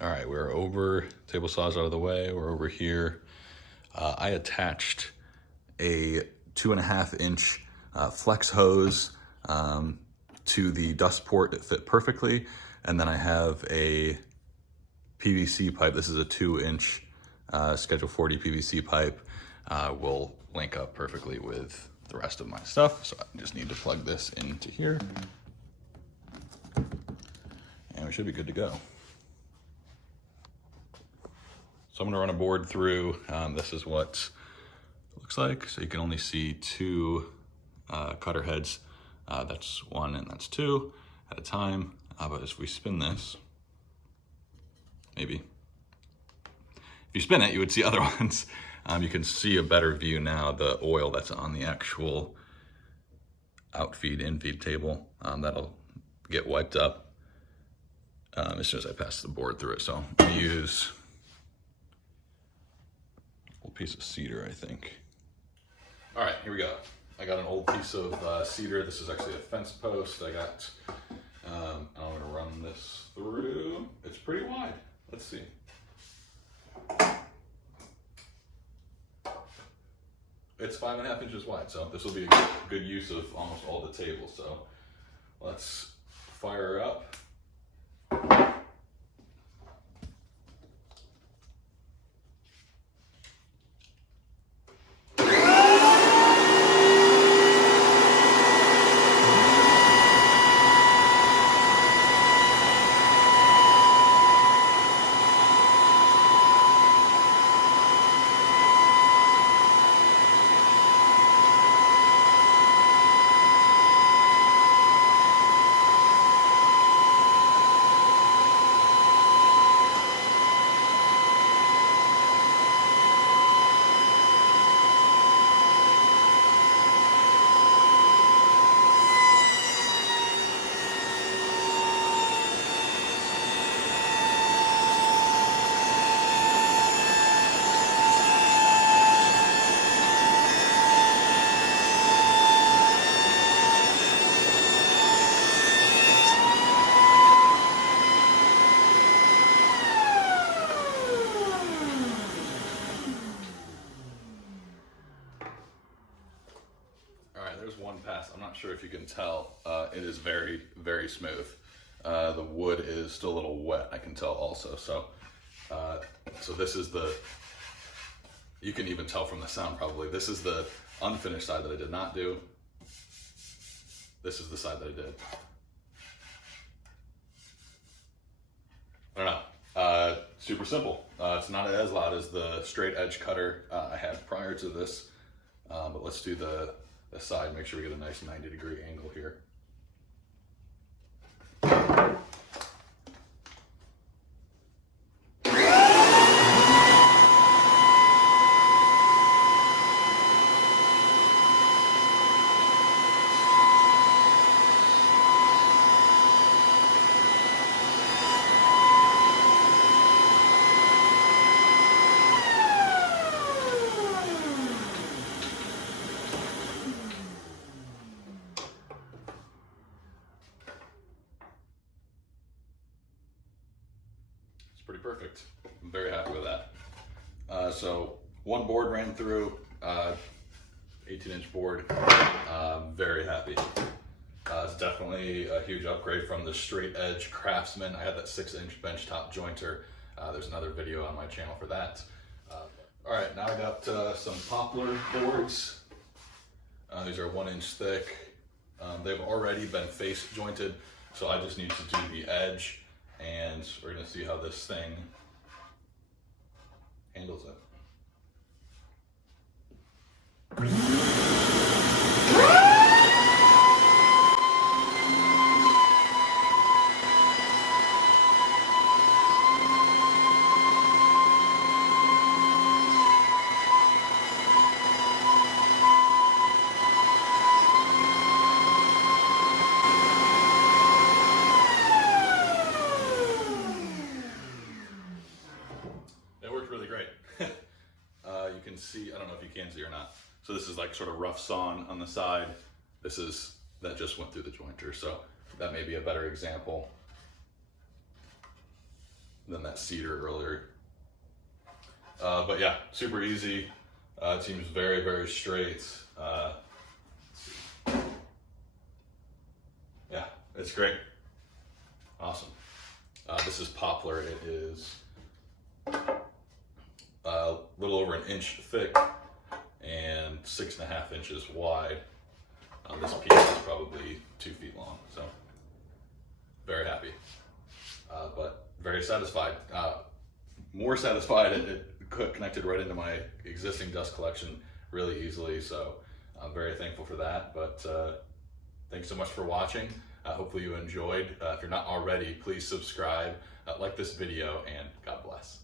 All right, we're over, table saw's out of the way, we're over here. I attached a 2.5-inch flex hose to the dust port that fit perfectly. And then I have a PVC pipe. This is a 2-inch Schedule 40 PVC pipe. Will link up perfectly with the rest of my stuff. So I just need to plug this into here and we should be good to go. So I'm gonna run a board through. This is what it looks like. So you can only see two cutter heads. That's one and that's two at a time. But if we spin this, maybe. If you spin it, you would see other ones. You can see a better view now, the oil that's on the actual outfeed, infeed table. That'll get wiped up as soon as I pass the board through it. So I'm gonna use a piece of cedar, I think. All right, here we go. I got an old piece of cedar. This is actually a fence post. I'm gonna run this through. It's pretty wide. Let's see. It's 5.5 inches wide, so this will be a good use of almost all the table. So let's fire her up. There's one pass. I'm not sure if you can tell. It is very, very smooth. The wood is still a little wet, I can tell also. So this is you can even tell from the sound probably. This is the unfinished side that I did not do. This is the side that I did. I don't know. Super simple. It's not as loud as the straight edge cutter I had prior to this. But let's do the side, make sure we get a nice 90-degree angle here. Pretty perfect. I'm very happy with that. So one board ran through, 18-inch board. Very happy. It's definitely a huge upgrade from the straight edge Craftsman. I had that 6-inch benchtop jointer. There's another video on my channel for that. All right, now I got some poplar boards. These are 1 inch thick. They've already been face jointed, so I just need to do the edge. And we're gonna see how this thing handles it. You can see, I don't know if you can see or not. So this is like sort of rough sawn on the side. That just went through the jointer. So that may be a better example. than that cedar earlier. But yeah, super easy. It seems very, very straight. Yeah, it's great. Awesome. This is poplar. It is a little over 1 inch thick and 6.5 inches wide. This piece is probably 2 feet long, so very happy, but very satisfied. More satisfied, it connected right into my existing dust collection really easily, so I'm very thankful for that. But thanks so much for watching. Hopefully you enjoyed. If you're not already, please subscribe, like this video, and God bless.